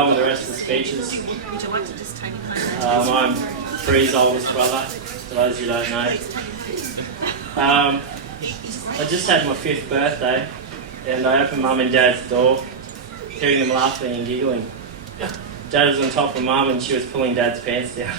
on with the rest of the speeches. Would you like to just take it I'm Free's oldest brother, for those who don't know. I just had my 5th birthday, and I opened Mum and Dad's door, hearing them laughing and giggling. Dad was on top of Mum and she was pulling Dad's pants down.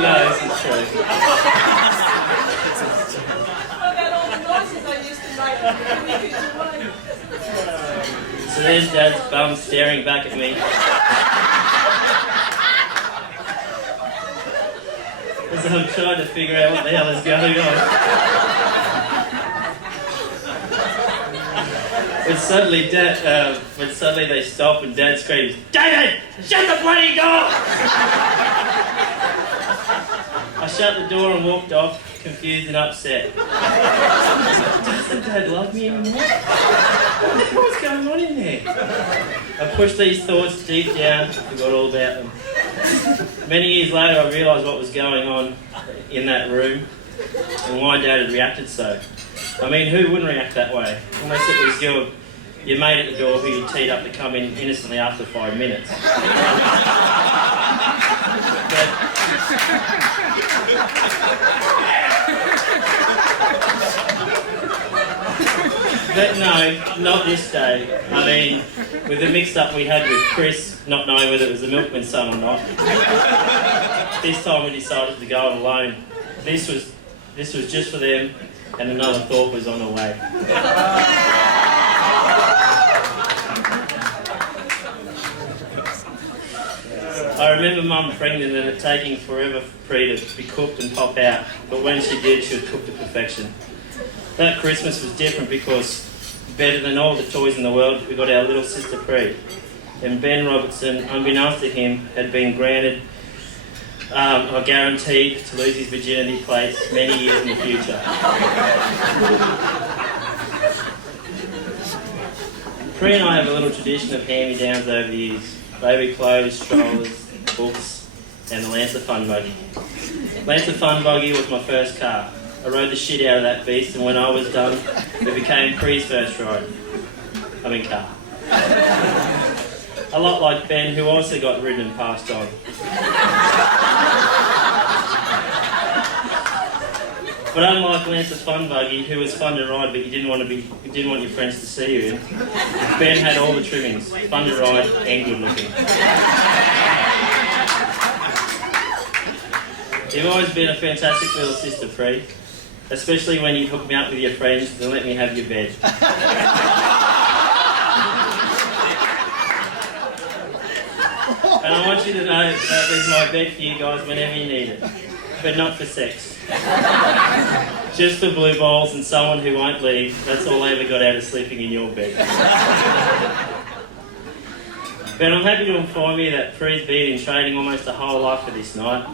No, this is true. So there's Dad's bum staring back at me. As I'm trying to figure out what the hell is going on. But suddenly they stop and Dad screams, "David, shut the bloody door!" I shut the door and walked off, confused and upset. Doesn't Dad love me anymore? What the hell is going on in there? I pushed these thoughts deep down and forgot all about them. Many years later, I realised what was going on in that room and why Dad had reacted so. I mean, who wouldn't react that way? Unless it was your mate at the door who you teed up to come in innocently after 5 minutes. But no, not this day. I mean, with the mix-up we had with Chris, not knowing whether it was the milkman's son or not, this time we decided to go it alone. This was just for them, and another thought was on the way. I remember Mum pregnant and it taking forever for Pre to be cooked and pop out, but when she did, she would cook to perfection. That Christmas was different because, better than all the toys in the world, we got our little sister Pre. And Ben Robertson, unbeknownst to him, had been granted or guaranteed to lose his virginity place many years in the future. Pre and I have a little tradition of hand-me-downs over the years. Baby clothes, strollers, books, and the Lancer Fun Buggy. Lancer Fun Buggy was my first car. I rode the shit out of that beast, and when I was done, it became Pre's first ride. Car. A lot like Ben, who also got ridden and passed on. But unlike Lance's Fun Buggy, who was fun to ride but you didn't want your friends to see you in, Ben had all the trimmings, fun to ride and good looking. You've always been a fantastic little sister, Pre, especially when you hook me up with your friends and let me have your bed. And I want you to know that there's my bed for you guys whenever you need it, but not for sex. Just for blue balls and someone who won't leave. That's all I ever got out of sleeping in your bed. But I'm happy to inform you that Pre's been in training almost a whole life for this night.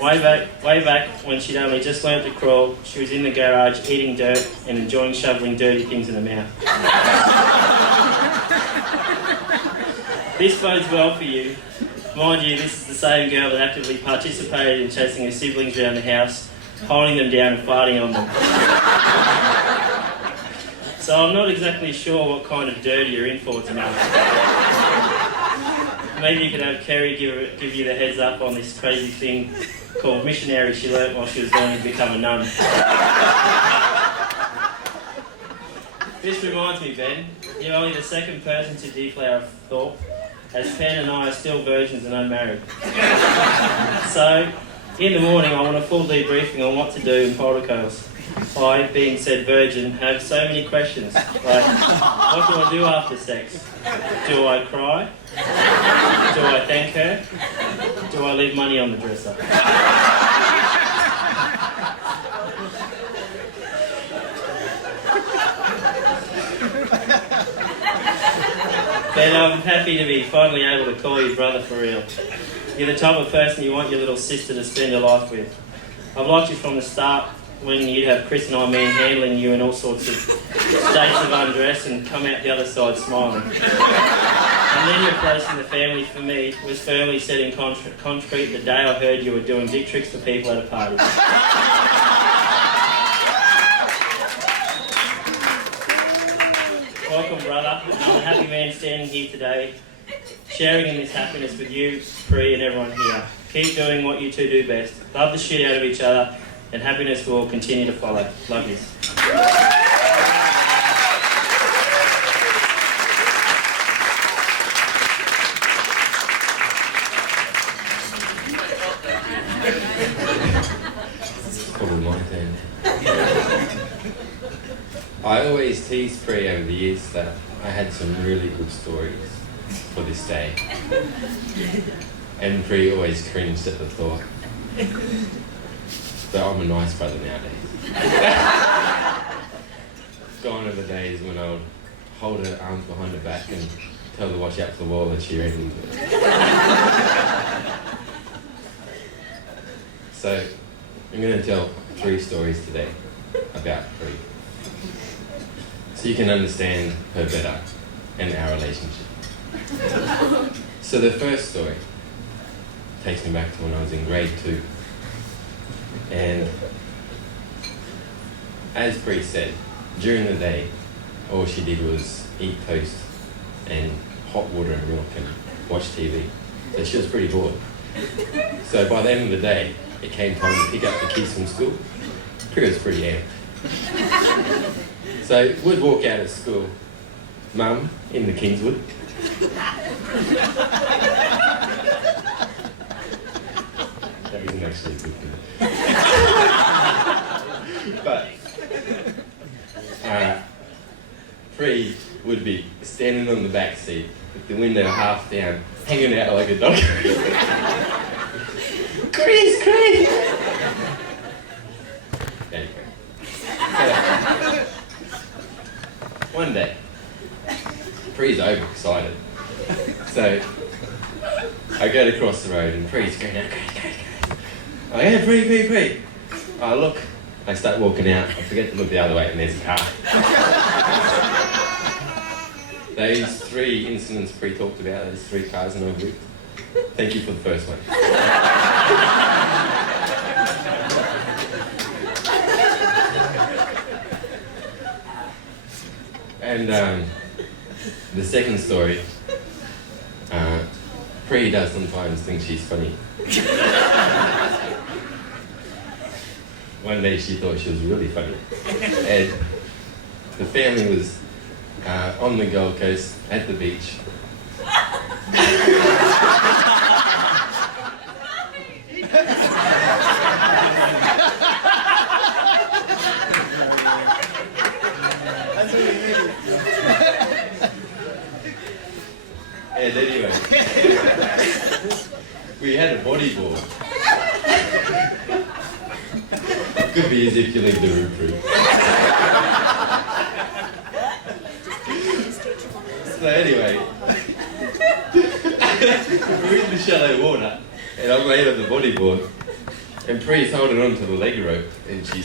Way back when she'd only just learnt to crawl, she was in the garage eating dirt and enjoying shoveling dirty things in her mouth. This bodes well for you. Mind you, this is the same girl that actively participated in chasing her siblings around the house, holding them down and farting on them. So I'm not exactly sure what kind of dirty you're in for tonight. Maybe you could have Kerry give you the heads up on this crazy thing called missionary she learnt while she was learning to become a nun. This reminds me, Ben, you're only the second person to deflower Thorpe, as Pen and I are still virgins and unmarried. So, in the morning I want a full debriefing on what to do in protocols. I, being said virgin, have so many questions, like, what do I do after sex? Do I cry? Do I thank her? Do I leave money on the dresser? But I'm happy to be finally able to call you brother for real. You're the type of person you want your little sister to spend her life with. I've liked you from the start, when you'd have Chris and I manhandling you in all sorts of states of undress and come out the other side smiling. And then your place in the family for me was firmly set in concrete the day I heard you were doing dick tricks to people at a party. Welcome, brother. I'm a happy man standing here today, sharing in this happiness with you, Pri, and everyone here. Keep doing what you two do best. Love the shit out of each other, and happiness will continue to follow. Love yous. Probably my turn. I always tease Pri over the years that I had some really good stories for this day. And Pri always cringed at the thought. But I'm a nice brother nowadays. Gone are the days when I would hold her arms behind her back and tell her to watch out for the wall that she ran into it. So, I'm going to tell 3 stories today about Pri, so you can understand her better and our relationship. So the first story takes me back to when I was in grade 2. And as Pri said, during the day, all she did was eat toast and hot water and milk and watch TV. So she was pretty bored. So by the end of the day, it came time to pick up the kids from school. Pri was pretty amped. So we'd walk out of school, Mum, in the Kingswood. That isn't actually a good thing. But Pri would be standing on the back seat with the window half down, hanging out like a dog. Chris! Anyway. One day, Pri's overexcited. So I go to cross the road and Pri's going out, go. Oh yeah, Pri. Oh look, I start walking out, I forget to look the other way and there's a car. Those 3 incidents Pri talked about, those 3 cars and I've whipped. Thank you for the first one. And the second story, Pri does sometimes think she's funny. One day she thought she was really funny. And the family was on the Gold Coast at the beach. And anyway, we had a bodyboard. Could be as if you leave the room free. So anyway, we're in the shallow water, and I'm laid on the bodyboard, and Pri's holding on to the leg rope, and she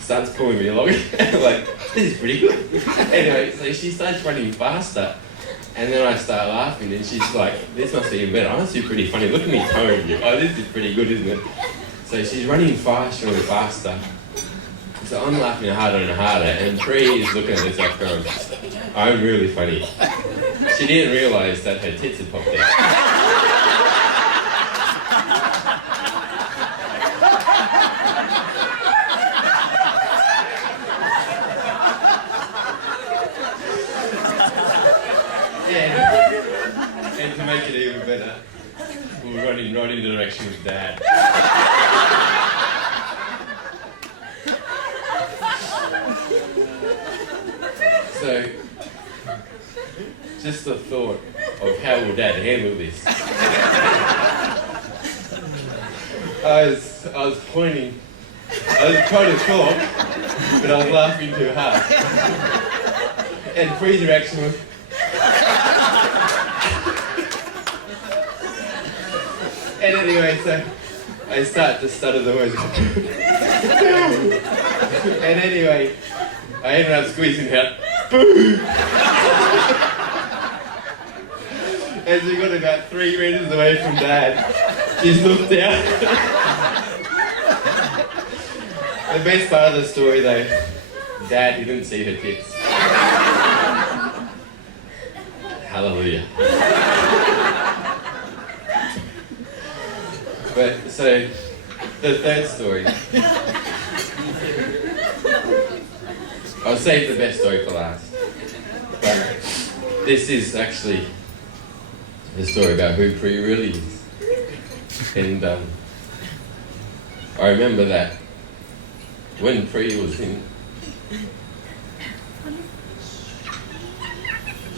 starts pulling me along. I'm like, this is pretty good. Anyway, so she starts running faster. And then I start laughing and she's like, this must be even better. Oh, this is pretty funny. Look at me towing you. Oh, this is pretty good, isn't it? So she's running faster and faster. So I'm laughing harder and harder and Pri is looking at herself going, I'm really funny. She didn't realise that her tits had popped out. And to make it even better, we were running right in the direction of Dad. So, just the thought of how will Dad handle this. I was pointing, I was trying to talk, but I was laughing too hard. And Pri's reaction was, and anyway, so I start to stutter the words. And anyway, I ended up squeezing her. Boo! As we got about 3 meters away from Dad, she's looked out. The best part of the story though, Dad didn't see her tits. Hallelujah. But so, the third story. I'll save the best story for last. But this is actually the story about who Pri really is. And I remember that when Pri was in,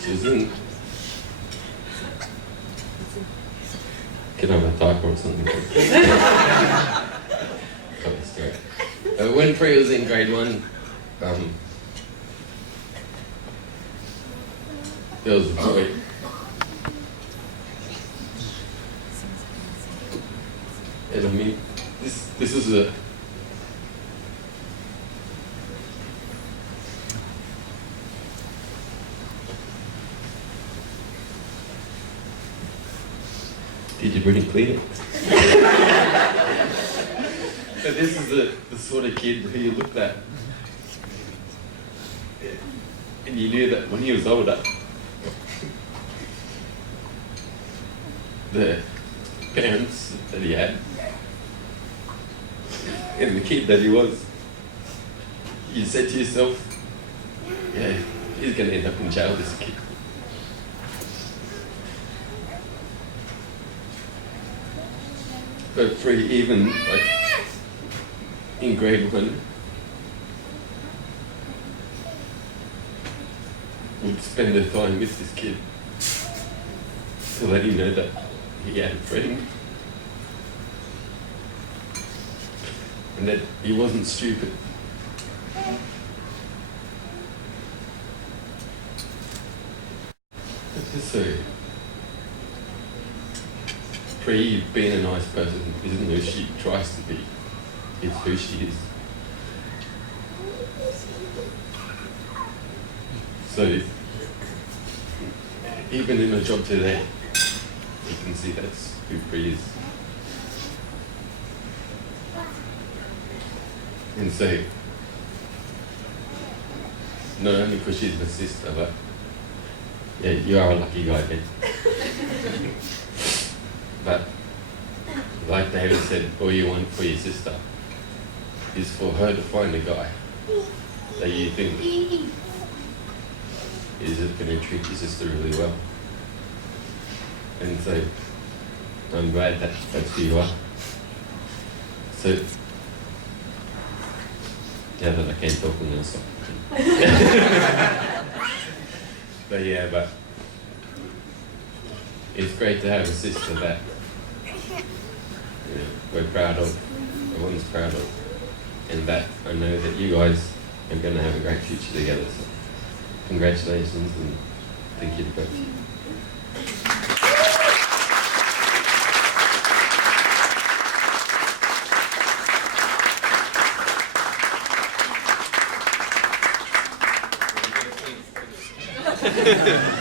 she was in, can I have a typo or something? When Pri was in grade 1, there was a boy. And I mean, this is a Did you bring it clean? But this is the sort of kid who you looked at and you knew that when he was older, the parents that he had and the kid that he was, you said to yourself, yeah, he's going to end up in jail, this kid. But for even like in grade 1, would spend the time with this kid to let him know that he had a friend and that he wasn't stupid. So, Pri being a nice person isn't who she tries to be, it's who she is. So, even in her job today, you can see that's who Pri is. And so, not only because she's my sister, but yeah, you are a lucky guy, Ben. But like David said, all you want for your sister is for her to find a guy that you think is going to treat your sister really well. And so I'm glad that that's who you are. So now that I can't talk, I'm going to stop. But yeah, but it's great to have a sister that we're proud of, everyone's proud of, and that I know that you guys are going to have a great future together. So congratulations and thank you both. Ha ha ha.